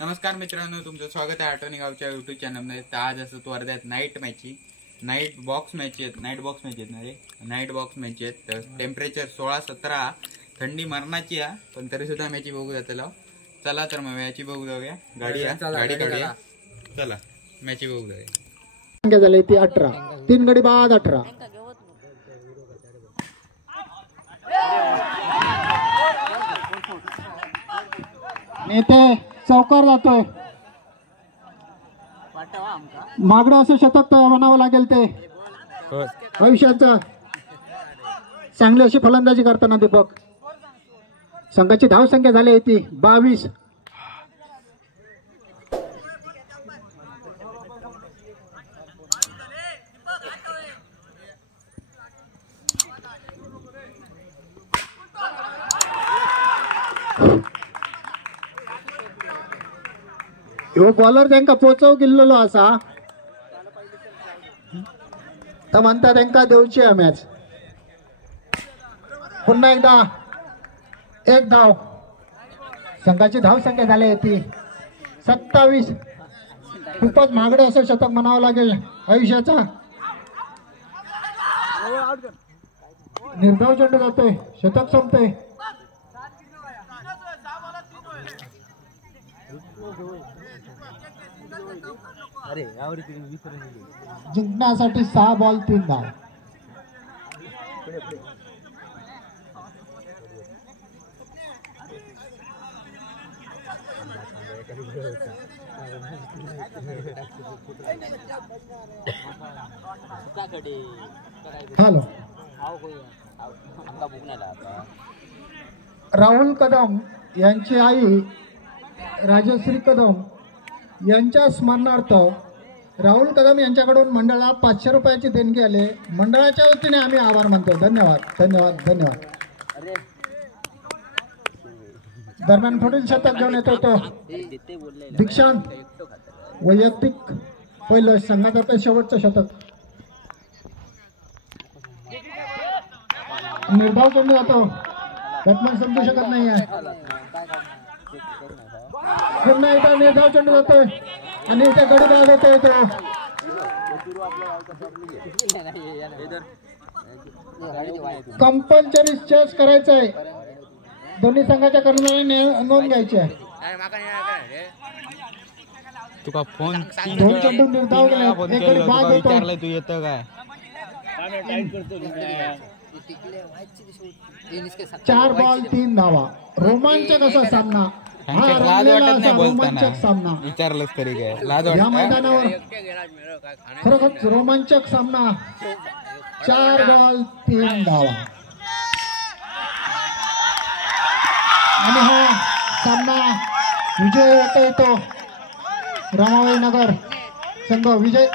नमस्कार मित्रांनो, तुमचं स्वागत आहे आठवणी गावच्या युट्यूब चॅनलमध्ये. तर आज असं वर्ध्यात नाईट बॉक्स मॅच आहेत ना रे, नाईट बॉक्स मॅच आहेत. तर टेम्परेचर 16-17, थंडी मरणाची आहे, पण तरी सुद्धा मॅची बघू जातलो. चला तर मग मॅची बघू जाऊया. गाडी काढूया, चला मॅची बघू जाऊया. झाले ती 18, 3 गडी बाद 18. नेते चौकार जातोय, मागडं असं शतक म्हणावं लागेल. ते आयुष्याचं चांगली अशी फलंदाजी करताना दीपक. संघाची धाव संख्या झाली ती 22. ह्यो बॉलर त्यांना पोचव गेलेलो असा तर म्हणता त्यांना देऊची आहे मॅच. पुन्हा एकदा एक धाव. संघाची धाव संख्या झाली ती 27. खूपच महागडे असं शतक म्हणावं लागेल आयुष्याचा. निर्धाव चेंडू जातोय, शतक संपतोय. जिंकण्यासाठी 6 बॉल 3 धाव. हॅलो, राहुल कदम यांची आई राजश्री कदम यांच्या स्मरणार्थ राहुल कदम यांच्याकडून मंडळाला 500 रुपयाची देणगी आली. मंडळाच्या वतीने आम्ही आभार मानतो. धन्यवाद धन्यवाद धन्यवाद. दरम्यान पुढील शतक घेऊन येतो तो दीक्षांत. वैयक्तिक पहिलं, संघातर्फे शेवटचं शतक. निर्धाव चेंडू जातो, बॅट्समन समजू शकत नाही आहे. पुन्हा एकदा निर्धाव चेंडू जातोय आणि इथे गडी बाद होतोय. तो कंपल्सरी चेस करायचं आहे. दोन्ही संघाच्या कर्मचाऱ्यांनी नोंद घ्यायची आहे. तुका फोन दोन चेंडू निर्धाव गेले, एक गडी बाद होतो. तू येतं काय? 4 बॉल 3 धावा. रोमांचक असा सामना, रोमांचक सामना विचारलंच तरी काय या मैदानावर. खरोखरच रोमांचक सामना. 4 बॉल 3 धावा आणि हा सामना विजय येतो. रमाबाई नगर संघ विजय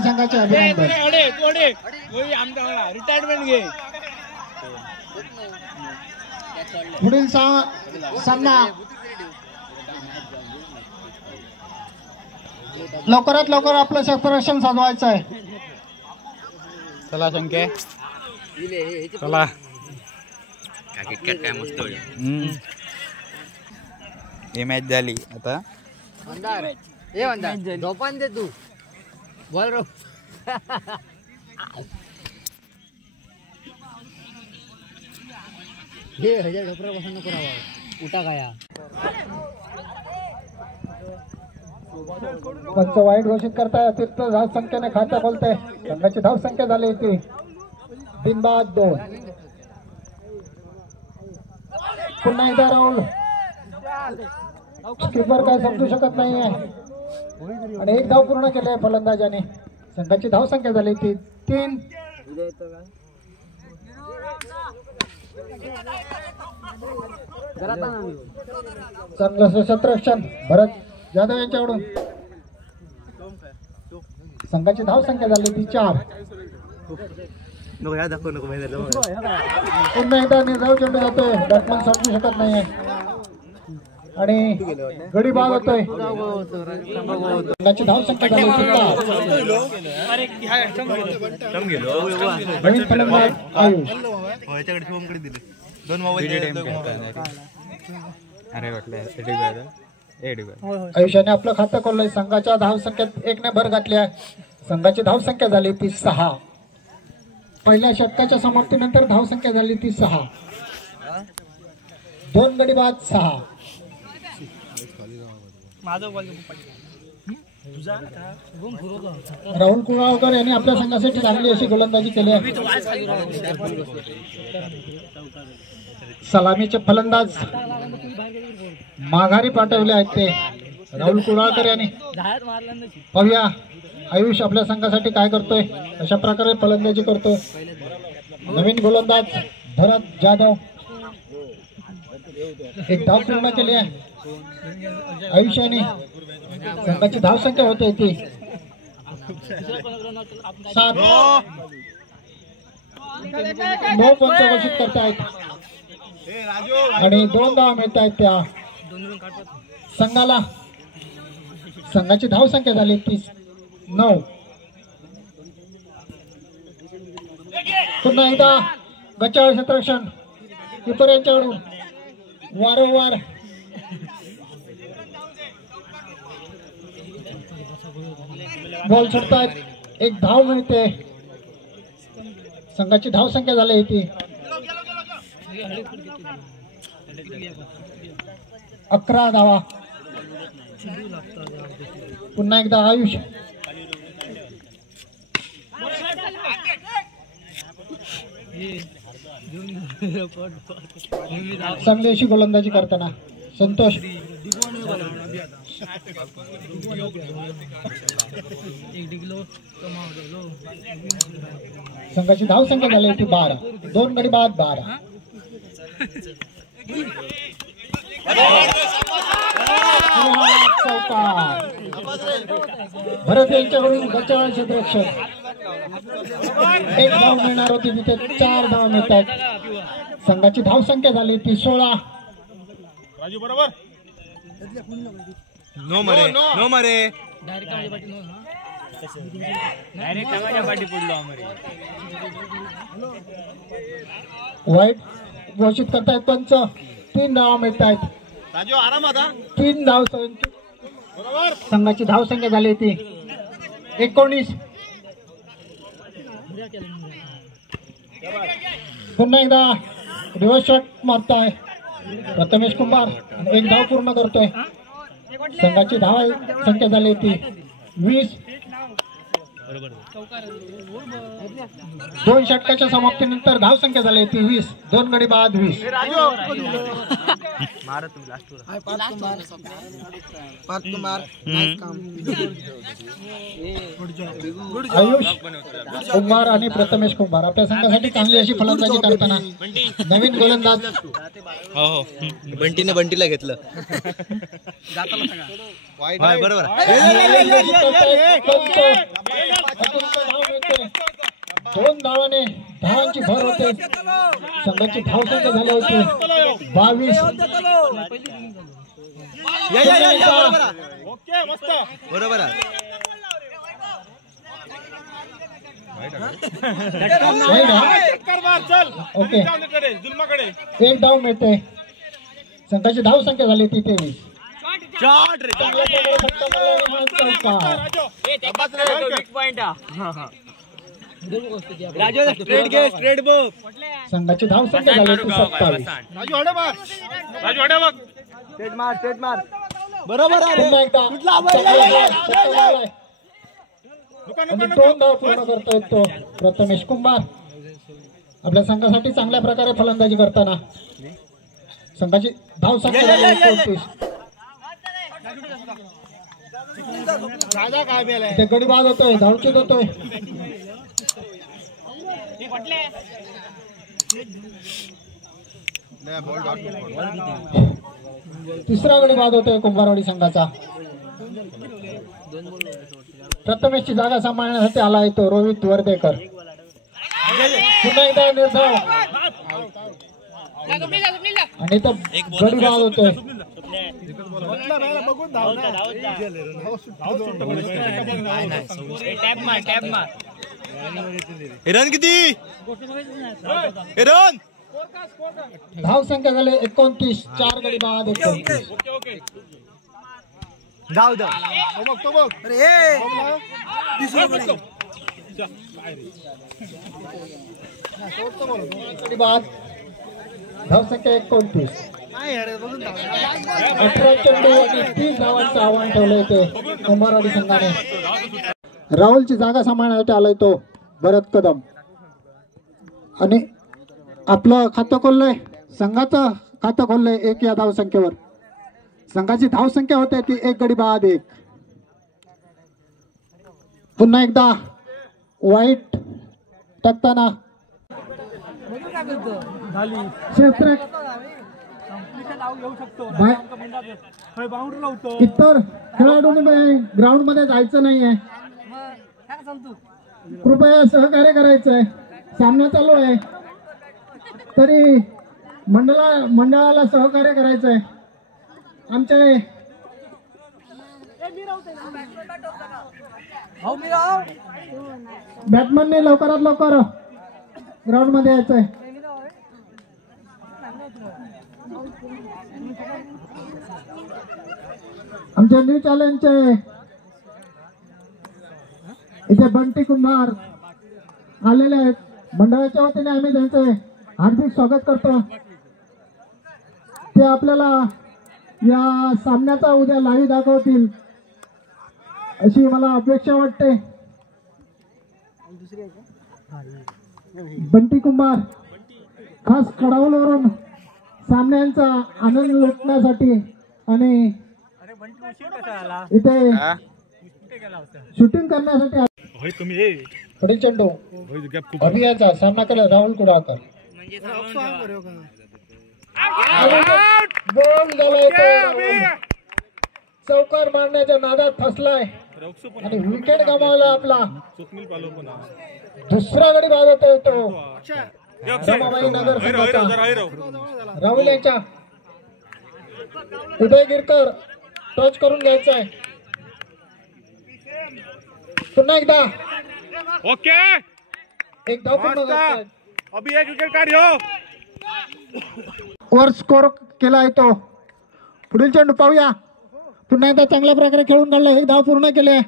संघाचे अभिनंदन. रिटायरमेंट घे. पुढील सामना लवकरात लवकर आपलं सेपरेशन साधवायचं आहे. चला संख्या, चला. ही मॅच झाली आता. झोपान दे तू बॉल. हे 1000 ढोकरा बसून नको राहावा. उठा काय पंच वाईट घोषित करताय. अतिरिक्त धाव संख्येने खात्या बोलते. संघाची धाव संख्या झाली होती 3 बाद 2. पुन्हा एकदा राहुल. स्किपर काय समजू शकत नाहीये आणि एक धाव पूर्ण केले फलंदाजाने. संघाची धाव संख्या झाली ती 3. चांगलं क्षेत्ररक्षण भरत जाधव यांच्याकडून. संघाची धाव संख्या झाली ती 4. पुन्हा एकदा निर्धाव चेंडू जातोय, बॅट्समन समजू शकत नाहीये आणि गडी बाद होतोय. संघाची धाव संख्या झाली ती 4. नवीन फलंदाज आयुष. दोन मोबाईल अरे वाटलं आयुष्याने आपलं खातं खोललंय. संघाच्या धावसंख्येत 1 ने भर घातली आहे. संघाची धावसंख्या झाली ती 6. पहिल्या षटकाच्या समाप्तीनंतर धावसंख्या झाली ती 6. 2 गडी बाद 6. राहुल कुळगावकर यांनी आपल्या संघासाठी चांगली अशी गोलंदाजी केली आहे. सलामीचे फलंदाज माघारी पाठवले आहेत ते राहुल कुळगावकर यांनी. पाहूया आयुष आपल्या संघासाठी काय करतोय. अशा प्रकारे फलंदाजी करतोय. नवीन गोलंदाज भरत जाधव एक धाव पूर्ण केली आहे. आयुष्याने संघाची धावसंख्या होते ती 7. 9 पंच घोषित करतायत आणि 2 धावा मिळत आहेत त्या संघाला. संघाची धावसंख्या झाली ती 9. पुन्हा एकदा गच्चाळ क्षेत्ररक्षण कीपर यांच्याकडून वारंवार बॉल सुटतात. 1 धाव मिळते. संघाची धावसंख्या झाली ती 11 धावा. पुन्हा एकदा आयुष चांगली अशी गोलंदाजी करताना संतोष संघाची धावसंख्या झाली होती 12. 2 गडी बाद 12. भरत यांच्याकडून गच्चाळ क्षेत्ररक्षण 1 धाव मिळणार होती तिथे 4 धाव मिळतात. संघाची धावसंख्या झाली ती 16. राजू बरोबर नो मरे वाईट घोषित करतायत पंच. 3 धावा मिळत आहेत. राजू आराम आता 3 धाव संघाची धावसंख्या झाली ती 19. पुन्हा एकदा रिव्हर्स शॉट मारताय प्रथमेश कुंभार. 1 धाव पूर्ण करतोय. संघाची धाव संख्या झाली ती 20. 2 षटकाच्या समाप्तीनंतर धाव संख्या झाली ती 20. 2 गडी बाद 20. आयुष कुंभार आणि प्रथमेश कुंभार आपल्या संघासाठी चांगली अशी फलंदाजी करताना नवीन गोलंदाज बंटीला घेतलं बरोबर. 2 धावाने धावांची भर होते. संघाची धावसंख्या झाली होती 22. बरोबर ओके. 1 धाव मिळते. संघाची धावसंख्या झाली ती 23. संघाची धावसंख्या झाली ती 27. बरोबर आणि 2 धाव पूर्ण करतोय तो प्रथमेश कुंभार आपल्या संघासाठी चांगल्या प्रकारे फलंदाजी करताना. संघाची धावसंख्या झाली 34. ते गडी बाद होतोय. धावचीत होतोय. तिसरा गडी बाद होतोय कुंभारवाडी संघाचा. प्रथमेशची जागा सांभाळण्यासाठी आला तो रोहित वर्धेकर. पुन्हा एकदा निर्धाव आणि तो गडी बाद होतोय. रन किती रन धाव संख्या झाले 29. 4 गडी बाद 29. जाऊ द्या गडी बाद. धाव संख्या 29. 18 चेंडू आणि 30 धावांचं आव्हान ठेवलंय ते कुंभारवाडी संघाने. राहुलची जागा सांभाळण्यासाठी आलाय तो भरत कदम आणि आपलं खातं खोललंय. संघाचं खातं खोललंय 1 या धाव संख्येवर. संघाची धाव संख्या होते ती 1 गडी बाद 1. पुन्हा एकदा वाईट टाकताना क्षेत्र इतर खेळाडूंनी ग्राउंड मध्ये जायचं नाहीये. कृपया सहकार्य करायचंय. सामना चालू आहे तरी मंडळाला सहकार्य करायचंय. आमचे बॅट्समनने लवकरात लवकर ग्राउंड मध्ये यायचंय. आमचे न्यू चॅलेंजचे इथे बंटी कुमार आलेले आहेत. मंडळाच्या वतीने आम्ही त्यांचे हार्दिक स्वागत करतो. ते आपल्याला या सामन्याचा उद्या लाईव्ह दाखवतील अशी मला अपेक्षा वाटते. बंटी कुमार खास कडावलवरून सामन्यांचा आनंद लुटण्यासाठी आणि इथे शूटिंग करण्यासाठी पुढील चेंडू अभियाचा सामना केला राहुल कुडाळकर. बोल झालाय. चौकार मारण्याच्या नादात फसलाय आणि विकेट गमावला आपला. दुसरा गडी बाद होतोय तो रमाबाई नगर संघाचा. राहुल यांच्या उदय गिरकर टच करून घ्यायचा आहे. पुन्हा एकदा ओके एक धाव पूर्ण करतोय. अभी एक विकेट काढ वर स्कोर केला आहे तो. पुढील चेंडू पाहूया. पुन्हा एकदा चांगल्या प्रकारे खेळून काढला. एक धाव पूर्ण केले.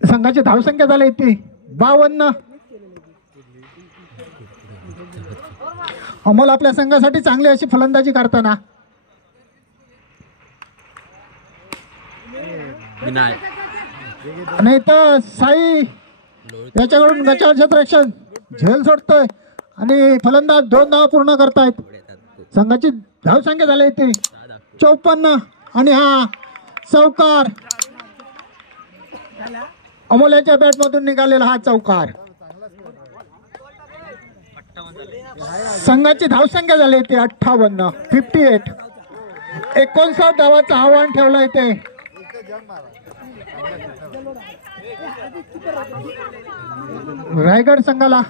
संघाची धावसंख्या झाली ती 52. अमोल आपल्या संघासाठी चांगली अशी फलंदाजी करताना आणि इथं साई याच्याकडून गचाळ क्षेत्ररक्षण झेल सोडतोय आणि फलंदाज 2 धावा पूर्ण करतायत. संघाची धावसंख्या झाली ती 54 आणि हा चौकार अमोल्याच्या बॅटमधून निघालेला हा चौकार. संघाची धावसंख्या झाली ती 58. 58. 59 धावाचं आव्हान ठेवलंय ते. रायगड संघाला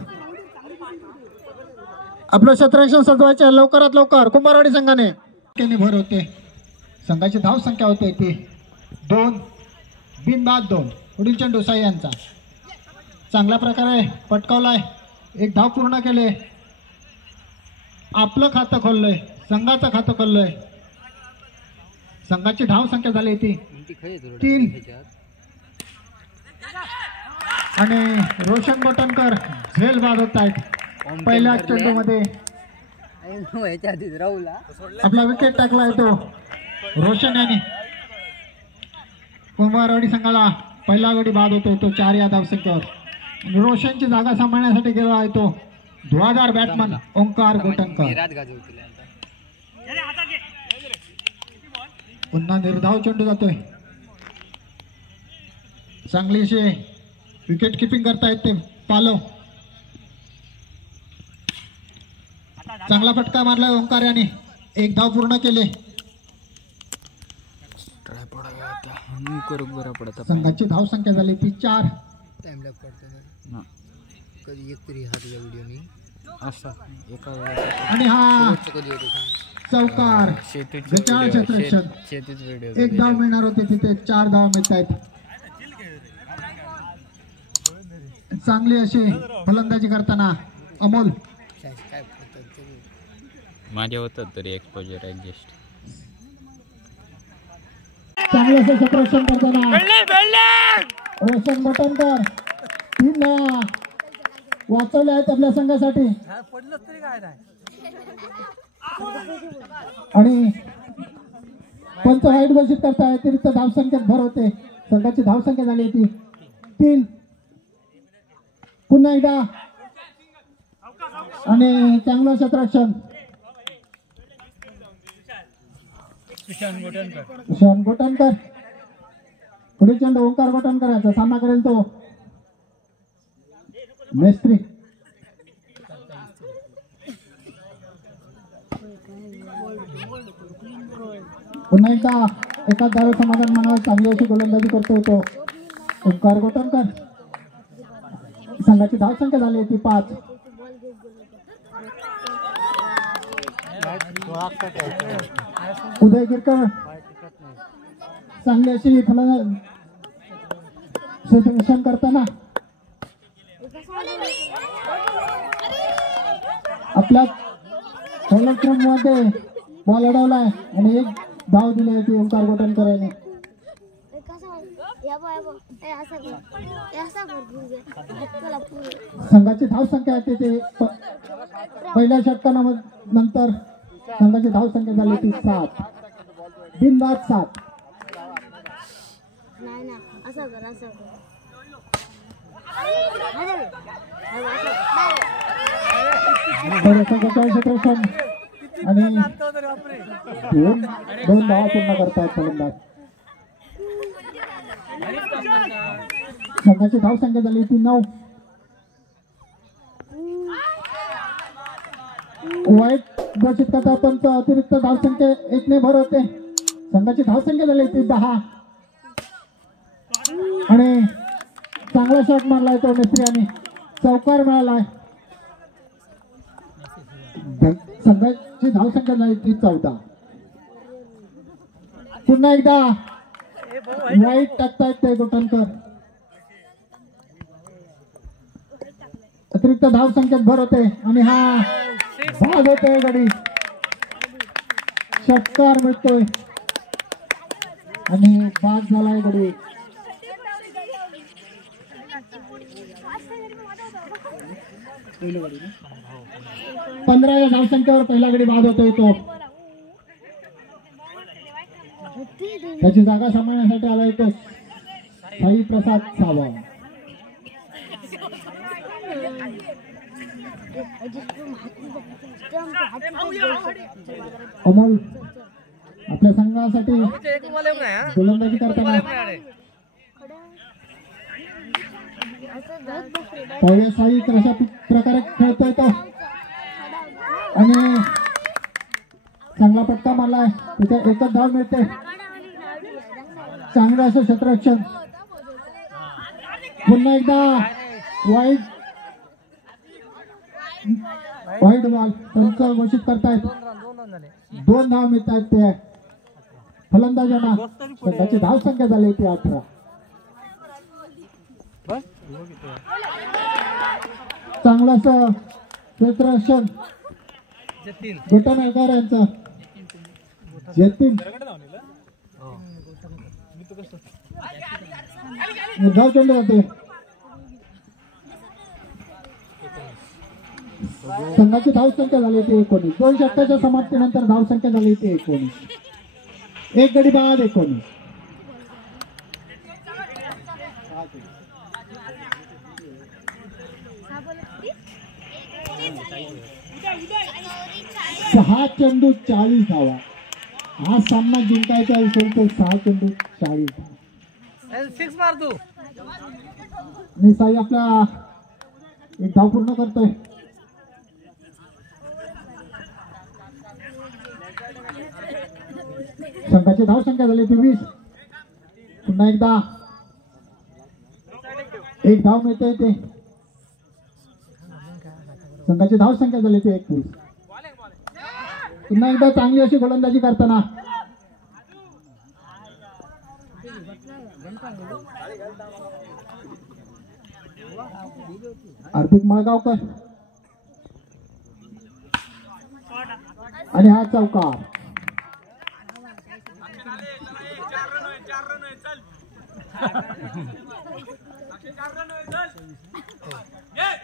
आपलं क्षेत्ररक्षण सजवायचे लवकरात लवकर. कुंभारवाडी संघाने भर होते. संघाची धाव संख्या होते ती 2 बिनबाद 2. पुढील चेंडू साई यांचा चांगल्या प्रकारे पटकावलाय. एक धाव पूर्ण केले. आपलं खातं खोललंय. संघाचं खातं खोललंय. संघाची धाव संख्या झाली ती 3 आणि रोशन बटनकर झेल बाद होत आहेत. पहिल्या चेंडू मध्ये आपला विकेट टाकलाय तो रोशन यांनी. कुंभारवाडी संघाला पहिला गडी बाद होतो तो 4 या धावसंख्येवर. रोशनची जागा सांभाळण्यासाठी गेला आहे तो धुवाधार बॅट्समन ओंकार गोटनकर. पुन्हा निर्धाव चेंडू जातोय. चांगलीशी विकेट किपिंग करतायत ते पालव. चांगला फटका मारला ओंकार याने. एक धाव पूर्ण केले. संघाची धाव संख्या झाली ती 4. आणि हा चौकार गचाळ क्षेत्ररक्षण. एक धाव मिळणार होते तिथे 4 धाव मिळत आहेत. चांगली अशी फलंदाजी करताना अमोल काय पडतं ते माझे होतात तरी एक्सपोजर ऍडजस्ट. चांगलं असं क्षेत्ररक्षण करताना रोशन बटनकर 3 धावा वाचवल्या आहेत आपल्या संघासाठी. पडलंच तरी काय नाही. आणि पंच वाईट घोषित करताय. अतिरिक्त धावसंख्येत भर होते. संघाची धावसंख्या झाली होती 3. पुन्हा एकदा आणि चांगलं क्षेत्ररक्षण सुशांत गोटनकर. पुढे चेंडू ओंकार गोटनकरांचा सामना करेल तो मेस्त्री. पुन्हा एकदा एकाच धावे समाधान मानावर चांगली अशी गोलंदाजी करतोय तो ओंकार गोटनकर. संघाची धावसंख्या झाली होती 5. उदय गिरकर चांगली अशी क्षेत्ररक्षण करताना आपल्या मध्ये बॉल अडवलाय आणि एक धाव दिली होती ओंकार गोटनकर यांनी. संघाची धावसंख्या आहे ते पहिल्या षटकानंतर संघाची धावसंख्या झाली ती 7. बिनबाद 7. क्षेत्ररक्षण आणि 2 धावा पूर्ण करतायत फलंदाज. संघाची धावसंख्या झाली ती 9. वाईट घोषित करता पण अतिरिक्त धावसंख्या 1 ने भर होते. संघाची धावसंख्या झाली ती 10. आणि चांगला शॉट मारलाय तो मेस्त्री आणि चौकार मिळालाय. संघाची धावसंख्या झाली ती 14. पुन्हा एकदा वाईट टाकतायत ते गोटनकर. अतिरिक्त धावसंख्येत भर होते आणि हा बाद होतोय गडी. षटकार मिळतोय आणि बाद झालाय गडी. पंधरा या धावसंख्येवर पहिला गडी बाद होतोय तो. त्याची जागा सांभाळण्यासाठी आलाय तो साई प्रसाद सावंत. अमोल आपल्या संघासाठी गोलंदाजी करताना पहिल्या साई कशा प्रकारे खेळतोय तो आणि चांगला पट्टा मारलाय. तिथे एकच धाव मिळते. चांगलं असं क्षेत्ररक्षण. पुन्हा एकदा वाईट बॉल पंच घोषित करतायत. 2 धाव मिळत आहेत ते फलंदाजांना. संघाची धावसंख्या झाली होती 18. चांगलं असं क्षेत्ररक्षण गोटनकर यांचं. जतीन धाव चेंडू होते. संघाची धावसंख्या झाली होती 19. 2 षटकाच्या समाप्तीनंतर धावसंख्या झाली होती 19. एक गडी बाद 19. सहा चेंडू 40 धावा. हा सामना जिंकायचा असेल तर 6 चेंडू 40 धावा. 6 मार तू. साई आपला एक धाव पूर्ण करतोय. संघाची धावसंख्या झाली 20. पुन्हा एकदा एक धाव मिळते ते. संघाची धावसंख्या झाली 21. पुन्हा एकदा चांगली अशी गोलंदाजी करताना हार्दिक मळगावकर आणि हा चौकार.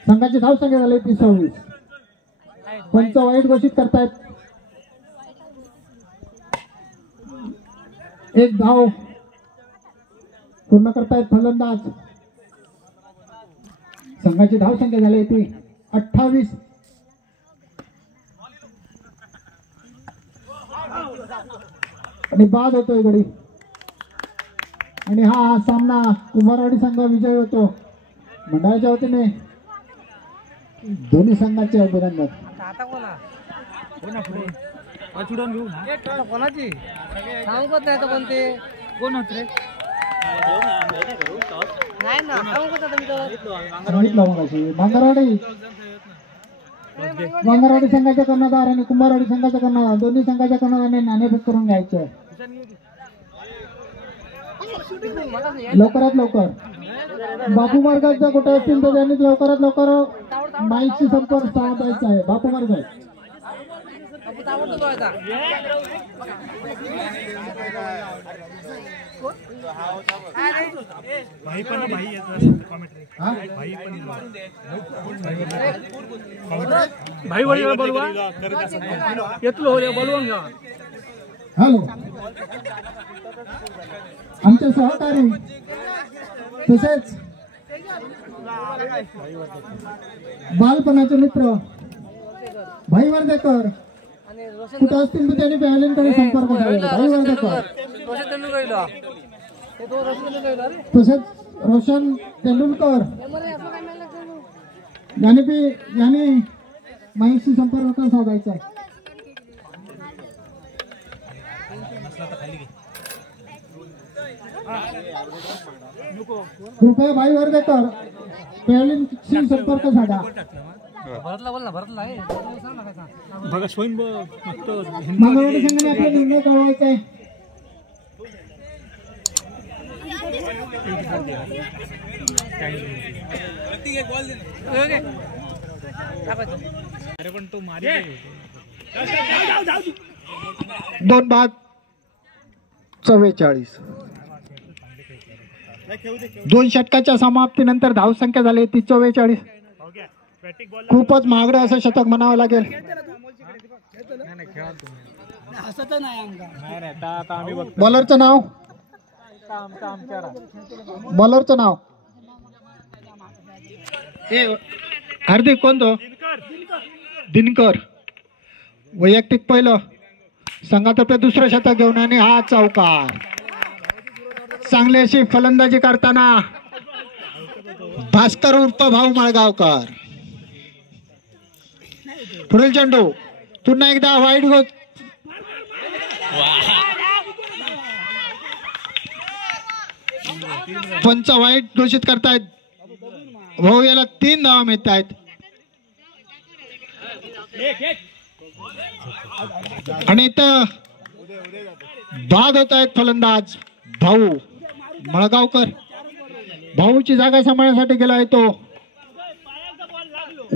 संघाची धावसंख्या झाली 26. पंच वाईट घोषित करतायत. एक धाव पूर्ण करतायत फलंदाज. संघाची धावसंख्या झाली ती 28. आणि बाद होतोय गडी. आणि हा सामना कुंभारवाडी संघ विजय होतो. मंडळाच्या वतीने दोन्ही संघाचे अभिनंदन. आता कोणाची सांगत नाही तर कोणते कोण होत रे नाही ना सांगितलं मगाशी. भांगरवाडी संघाच्या कर्णधार आणि कुंभारवाडी संघाच्या कर्णधार दोन्ही संघाच्या कर्णधारांनी नाणेफेक करून घ्यायचं लवकरात लवकर. बापू मार्गाच्या कुठे असतील तर त्यांनी लवकरात लवकर माईकशी संपर्क साधायचा आहे. बापू मार्ग हॅलो. आमचे सहकारी तसेच बालपणाचे मित्र भाई वर्धेकर कुठे असतील तर त्यांनी पॅलेंकडे संपर्क साधायचा. भाई वर्धेकर तसेच रोशन तेंडुलकर यांनी माहिती संपर्क साधायचा आहे. कृपया भाई वर्धेकर पॅलेंशी संपर्क साधा. मंगळवारी संघाने आपला निर्णय कळवायचा आहे. दोन बाद 44. दोन षटकाच्या समाप्तीनंतर धावसंख्या झाली ती 44. खूपच महागडं असं शतक म्हणावं लागेल. बॉलरचं नाव हार्दिक कोणतो दिनकर वैयक्तिक पहिलं संघातर्फे दुसरं शतक घेऊन आणि हा चौकार. चांगली अशी फलंदाजी करताना भास्कर उर्फ भाऊ माळगावकर. पुढील चेंडू पुन्हा एकदा वाईट पंच वाईट घोषित करतायत. भाऊ याला 3 धावा मिळत आहेत. आणि इथं बाद होत आहेत फलंदाज भाऊ मळगावकर. भाऊची जागा सांभाळण्यासाठी गेला आहे तो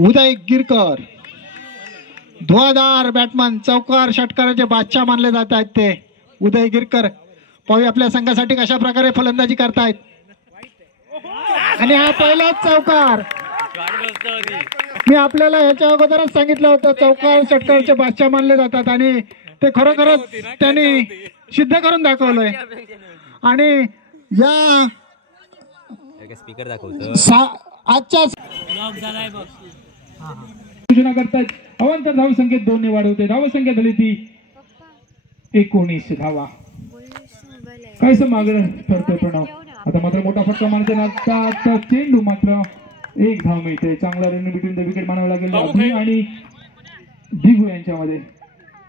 उदय गिरकर. धुआधार बॅटमन चौकार षटकाराचे बादशाह मानले जात आहेत ते उदय गिरकर. पाहूया आपल्या संघासाठी कशा प्रकारे फलंदाजी करतायत. आणि हा पहिलाच चौकार. मी आपल्याला याच्या अगोदरच सांगितलं होतं चौकार षटकाराचे बादशाह मानले जातात आणि ते खरोखरच त्यांनी सिद्ध करून दाखवलंय. आणि या स्पीकर दाखवतो आजच्या सूचना करतात. अवांतर धावसंख्येत 2 ने वाढवते. धावसंख्या झाली ती 19 धावा. काहीच मागं ठरतोय प्रणव. आता मात्र मोठा फटका मारते. चेंडू मात्र 1 धाव मिळते. चांगला रन बिटवीन द विकेट मानावं लागेल अभि आणि दिगू यांच्यामध्ये.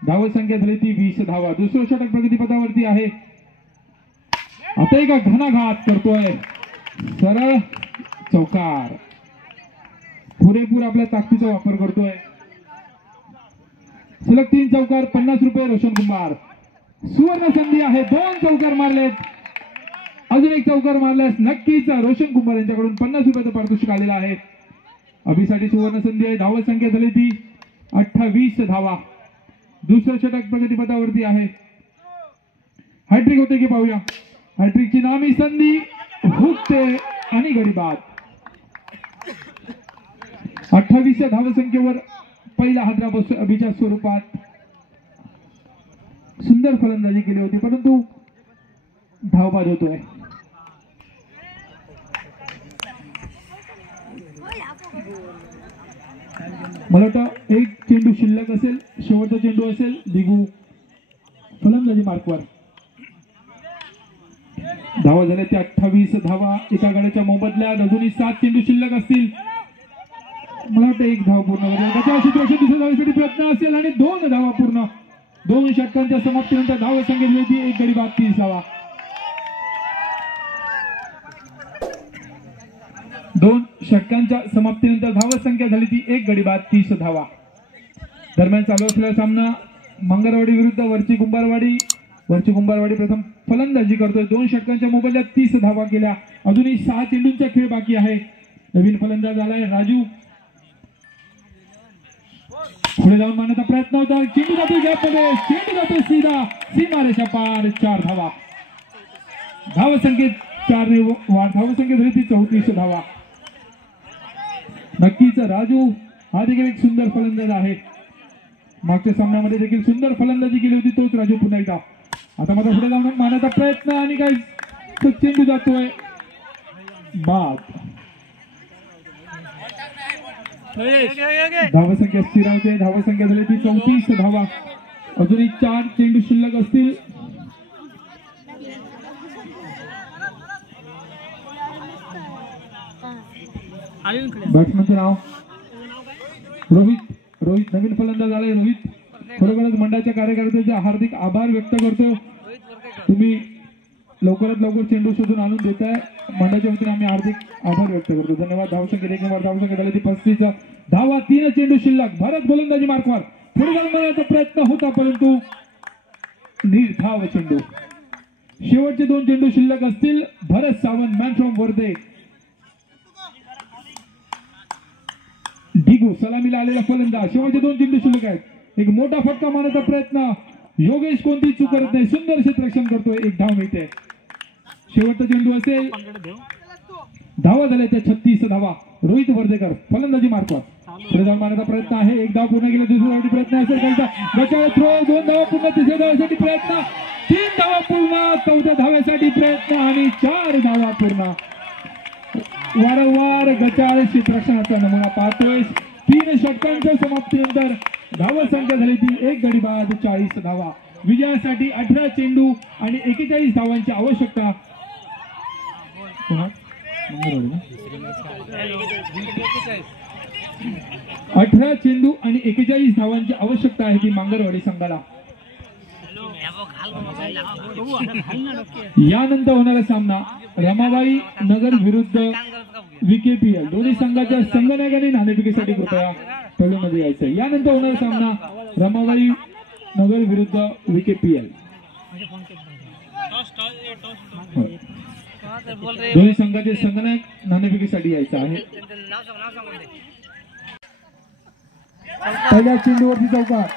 धावसंख्या झाली ती 20 धावा. दुसरं षटक प्रगतीपथावरती आहे. आता एका घणाघात करतोय सरळ चौकार. पुरेपूर आपल्या ताकदीचा वापर करतोय. सलग 3 चौकार 50 रुपये रोशन कुंभार. सुवर्ण संधी आहे. 2 चौकार मारलेत. अजून 1 चौकार मारल्यास नक्कीच रोशन कुंभार यांच्याकडून 50 रुपयाचं पारितोषिक आलेलं आहे. अभिसाठी सुवर्ण संधी आहे. धावसंख्या झाली ती 28 धावा. दुसरं षटक प्रगतीपथावरती आहे. हॅट्रिक होते की पाहूया. हॅट्रिकची नामी संधी हुकते आणि गडी बाद. 28 धावसंख्येवर पहिला हादरा अभिच्या स्वरूपात सुंदर फलंदाजी केली होती, परंतु धावबाद होतोय. मला वाटतं एक चेंडू शिल्लक असेल, शेवटचा चेंडू असेल. दिगू फलंदाजी मार्कवर. धावा झाल्या त्या 28 धावा एका गड्याच्या मोबदल्यात. अजूनही 7 चेंडू शिल्लक असतील. मला वाटतं एक धाव पूर्ण होईल. दुसऱ्या धावेसाठी प्रयत्न असेल आणि 2 धावा पूर्ण. 2 षटकांच्या समाप्तीनंतर धाव संख्या होती 1 गडी बाद 30 धावा. 2 षटकांच्या समाप्तीनंतर धाव संख्या झाली ती 1 गडी बाद 30 धावा. दरम्यान चालू असलेला सामना मंगरवाडी विरुद्ध वरची कुंभारवाडी. वरची कुंभारवाडी प्रथम फलंदाजी करतोय. 2 षटकांच्या मोबदल्यात 30 धावा केल्या. अजूनही 6 चेंडूंचा खेळ बाकी आहे. नवीन फलंदाज आलाय राजू. पुढे जाऊन मारण्याचा प्रयत्न होता. चेंडू जातो गॅपमध्ये. चेंडू जातो सीधा सीमारेषा पार. 4 धावा. धावसंख्येत 4 ने वाढ. धावसंख्या झाली ती 34 धावा. नक्कीच राजू हा देखील एक सुंदर फलंदाज आहे. मागच्या सामन्यामध्ये देखील सुंदर फलंदाजी केली होती तोच राजू पुन्हा एकदा. आता मात्र पुढे जाऊन मारण्याचा प्रयत्न आणि काय चेंडू जातोय बाद. धावसंख्या स्थिरावते. धावसंख्या झाली ती 34 धावा. अजूनही 4 चेंडू शिल्लक असतील. बॅट्समनचं नाव रोहित. रोहित नवीन फलंदाज आलाय. रोहित खरोखरच मंडळाच्या कार्यकर्त्यांचे हार्दिक आभार व्यक्त करतो. तुम्ही लवकरात लवकर चेंडू शोधून आणून देताय. मंडळाच्या वतीने आम्ही हार्दिक आभार व्यक्त करतो. धन्यवाद. धावसंख्या 1 नंबर. धावसंख्या झाली ती 35 धावा. 3 चेंडू शिल्लक. भरत गोलंदाजी मार्कवर. पुढे जाऊन मारण्याचा प्रयत्न होता परंतु निर्धाव चेंडू. शेवटचे 2 चेंडू शिल्लक असतील. भरत सावंत मॅन फ्रॉम वर्धे. ढिगू सलामीला आलेला फलंदाज. शेवटचे 2 चेंडू शिल्लक आहेत. एक मोठा फटका मारण्याचा प्रयत्न. योगेश कोणतीच चूक करत नाही. सुंदर क्षेत्ररक्षण करतोय. 1 धाव मिळते. शेवटचा चेंडू असेल. धावा झाल्या त्या 36 धावा. रोहित वर्धेकर फलंदाजी मार्कवर. पुढे जाऊन मारण्याचा प्रयत्न आहे. 1 धाव पूर्ण केला. दुसऱ्या प्रयत्न असेल त्यांचा. गटाळ थ्रो. 2 धावा पूर्ण. तिसऱ्या धावासाठी प्रयत्न. 3 धावा पूर्ण. 4थ्या धाव्यासाठी प्रयत्न आणि 4 धावा पूर्ण. वारंवार गचाळ क्षेत्ररक्षणाचा नमुना पाहतोय. 3 षटकांच्या समाप्तीनंतर धावसंख्या झाली ती 1 गडी बाद 40 धावा. विजयासाठी 18 चेंडू आणि 41 धावांची आवश्यकता. 18 चेंडू आणि 41 धावांची आवश्यकता आहे ती मंगरवाडी संघाला. यानंतर होणारा सामना रमाबाई नगर विरुद्ध VKPL. दोन्ही संघाच्या संघनायकांनी नाणेफेकीसाठी कृपया पैलूमध्ये यायचं. यानंतर होणारा सामना रमाबाई नगर विरुद्ध VKPL. दोन्ही संघाचे संघनायक नाणेफेकीसाठी यायचं आहे. पहिल्या चेंडूवरती चौकार.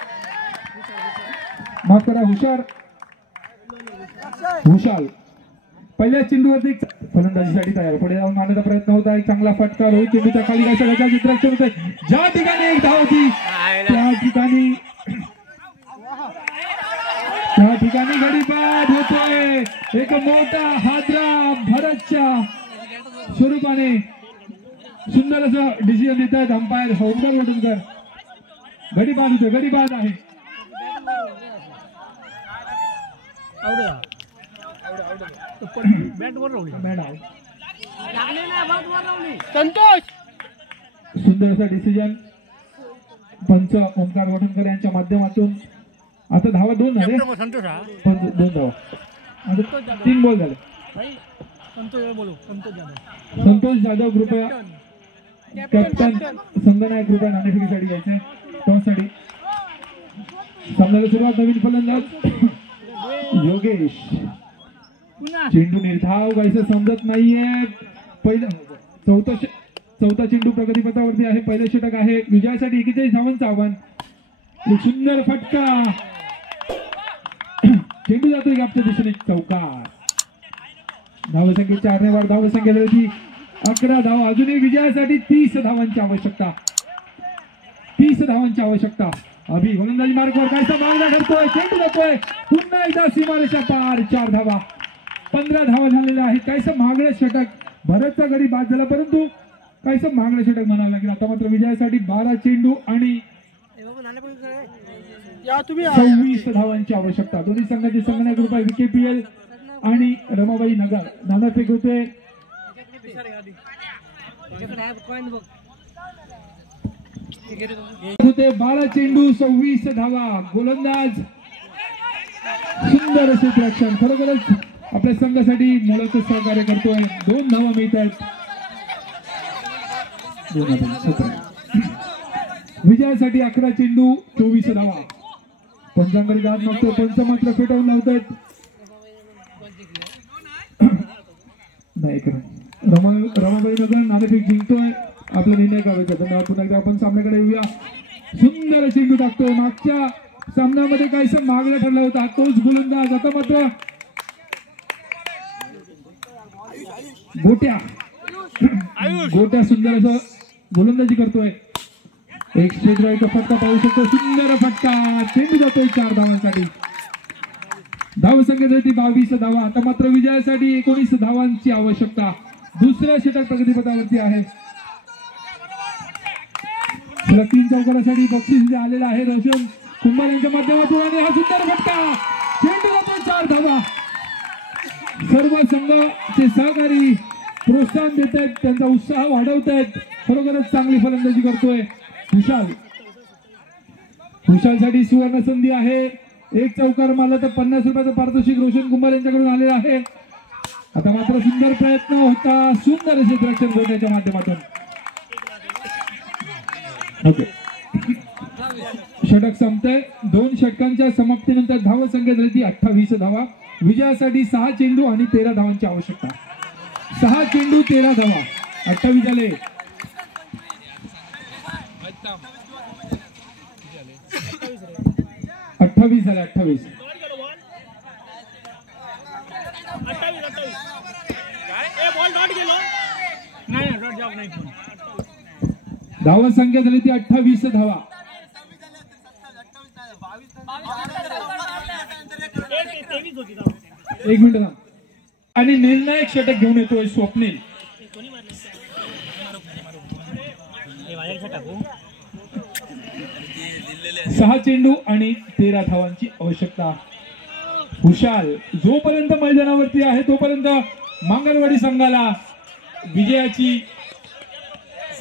माफ करा हुशाल पहिल्या चेंडूवरती फलंदाजीसाठी तयार. पुढे जाऊन मारण्याचा प्रयत्न होता. एक चांगला फटका. रोहित चेंडूच्या खाली सगळ्याच्या चित्ररक्षण होते. ज्या ठिकाणी 1 धाव होती त्या ठिकाणी गडीपाद होतोय. एक मोठा हादरा भरतच्या स्वरूपाने. सुंदर असं डिसिजन देत आहेत अंपायर हौमकर वडूनकर. गडीपाद होतोय. गडीपाद आहे. सुंदर असा डिसिजन पंच ओंकार वडूनकर यांच्या माध्यमातून. आता धावा 2 झाले. 2 धावा. 3 बॉल झाले. संतोष जाधव कृपया कॅप्टन संघनायक कृपया नाणेफेकीसाठी यायचे. टॉससाठी सामन्याला सुरुवात. नवीन फलंदाज योगेश. चेंडू निर्धाव काहीच समजत नाहीये. पहिला चौथा चेंडू प्रगतीपथावरती आहे. पहिलं षटक आहे. विजयासाठी 41 धावांचं आव्हान. एक सुंदर फटका, चेंडू जातोय गॅपच्या दिशेने, चौकार. धावसंख्या 4 ने वाढ. धावसंख्या होती 11 धावा. अजूनही विजयासाठी 30 धावांची आवश्यकता. 30 धावांची आवश्यकता. अभि गोलंदाजी मार्गावर कायसा मागणा करतोय, चेंडू जातोय पुन्हा एकदा सीमारेषा पार. 4 धावा. 15 धावा झालेल्या आहेत. कायसा मागणं षटक, भरतचा गडी बाद झाला परंतु कायसा मागणं षटक म्हणावं लागेल. आता मात्र विजयासाठी 12 चेंडू आणि 26 धावांची आवश्यकता. दोन्ही संघाचे संगणक रुपये विकेपीएल आणि रमाबाई नगर नानाफेक होते. होते 12 चेंडू 26 धावा. गोलंदाज सुंदर असे रक्षण, खरोखरच आपल्या संघासाठी मोलाचं सहकार्य करतोय. 2 धावा मिळत आहेत. विजयासाठी 11 चेंडू 24 धावा. पंचांकडे जात नव्हतं, पंच मात्र फेटाळून लावतायत. नाही रमाबाई नगर नाणेफेक जिंकतोय. आपला निर्णय करायचा. धन्यवाद. पुन्हा एकदा आपण सामन्याकडे येऊया. सुंदर चेंडू टाकतोय. मागच्या सामन्यामध्ये काहीसा मागणं ठरला होता तोच गोलंदाज. आता मात्र गोट्या सुंदर असं गोलंदाजी करतोय. एक स्ट्रेट राईटचा फटका पाहू शकतो. सुंदर फटका, चेंडू जातोय 4 धावांसाठी. धावसंख्या होती 22 धावा. आता मात्र विजयासाठी 19 धावांची आवश्यकता. दुसरा षटक प्रगतीपथावरती आहे. 3 चौकारासाठी बक्षीस आलेलं आहे रोशन कुंभार यांच्या माध्यमातून आणि हा सुंदर फटका, चेंडू जातोय 4 धावा. सर्व संघाचे सहकारी प्रोत्साहन देत आहेत, त्यांचा उत्साह वाढवत आहेत. खरोखरच चांगली फलंदाजी करतोय हुशालसाठी सुवर्ण संधी आहे. एक चौकार मारला तर 50 रुपयाचं पारितोषिक रोशन कुंभार यांच्याकडून आलेलं आहे. आता मात्र सुंदर प्रयत्न होता. सुंदर असे रक्षण गोट्याच्या माध्यमातून. षटक संपतंय. 2 षटकांच्या समाप्तीनंतर धावसंख्या झाली 28 धावा. विजयासाठी 6 चेंडू आणि 13 धावांची आवश्यकता. 6 चेंडू 13 धावा. 28 झाले. 28 झाले. 28. धावा संख्या झाली ती 28 धावा. एक मिनिट थांब. आणि निर्णायक षटक घेऊन येतोय स्वप्नील. 6 चेंडू आणि 13 धावांची आवश्यकता. हुशाल जोपर्यंत मैदानावरती आहे तोपर्यंत मांगरवाडी संघाला विजयाची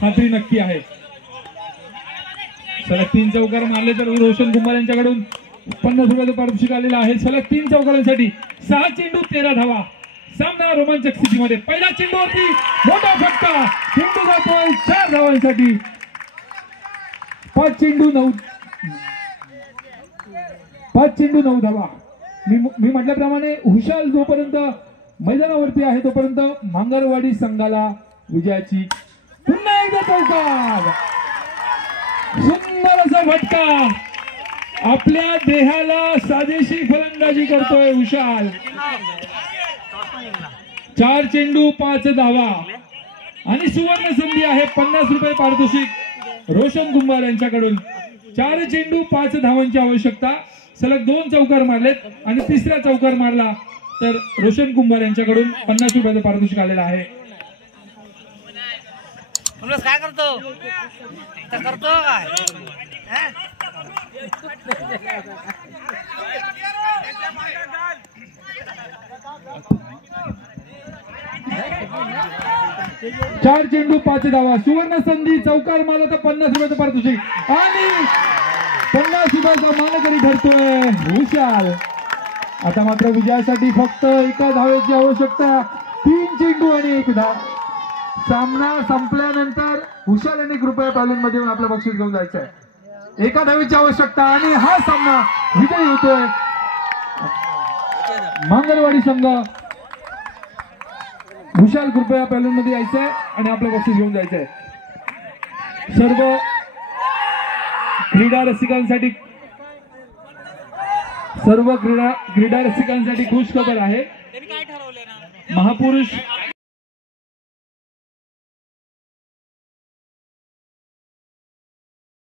खात्री नक्की आहे. सलग 3 चौकार मारले तर रोशन कुंभार यांच्याकडून 50 रुपयाचं पारितोषिक आलेलं आहे. सलग 3 चौकारांसाठी 6 चेंडू 13 धावा. सामना रोमांचक स्थितीमध्ये. पहिला चेंडूवरती मोठा फटका, चेंडू जातोय 4 धावांसाठी. 5 चेंडू 9 धावा. मी म्हटल्याप्रमाणे हुशाल जोपर्यंत मैदानावरती आहे तोपर्यंत मांगरवाडी संघाला विजयाची. पुन्हा एकदा चौकार, सुंदर असा फटका, आपल्या देहाला साजेशी फलंदाजी करतोय हुशाल. 4 चेंडू 5 धावा आणि सुवर्ण संधी आहे. 50 रुपये पारितोषिक रोशन कुंभार यांच्याकडून. 4 चेंडू 5 धावांची आवश्यकता. सलग 2 चौकार मारलेत आणि तिसरा चौकार मारला तर रोशन कुंभार यांच्याकडून 50 रुपयाचं पारितोषिक आलेलं आहे. काय करतो काय 4 चेंडू 5 धावा. सुवर्ण संधी. चौकार मारला तर 50 रुपयाचं पारितोषिक आणि 50 रुपयाचा मानकरी ठरतोय हुशाल. आता मात्र विजयासाठी फक्त 1 धावेची आवश्यकता. 3 चेंडू आणि 1 धाव. सामना संपल्यानंतर हुशाल आणि कृपया पॅलून मध्ये आपलं बक्षीस घेऊन जायचं आहे. 1 धावेची आवश्यकता आणि हा सामना विजयी होतोय मांगरवाडी संघ. हुशाल कृपया पॅलून मध्ये यायचंय आणि आपलं बक्षीस घेऊन जायचंय. सर्व क्रीडा रसिकांसाठी सर्व क्रीडा रसिकांसाठी खुश खबर आहे. महापुरुष